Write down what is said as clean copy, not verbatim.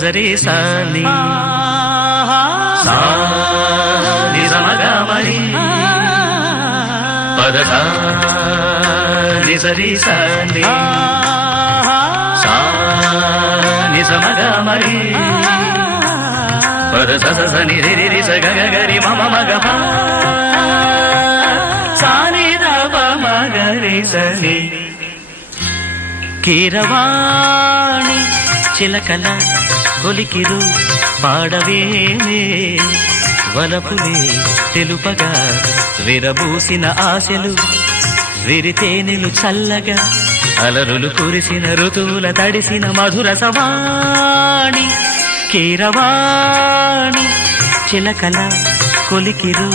నిజరి సాని నిజమగమరి పదస నిజరి సాని నిజమగమరి పదస సని రి స గ గరి మమ మగ సాని ద మగరి సని కీరవాణి చిలకల గొలికిరు పాడవేమే వలపులే తెలుపగా విరబూసిన ఆశలు విరితేనెలు చల్లగా అలరులు కురిసిన ఋతువుల తడిసిన మధుర సవాణి కీరవాణి చిలకల కొలికిరు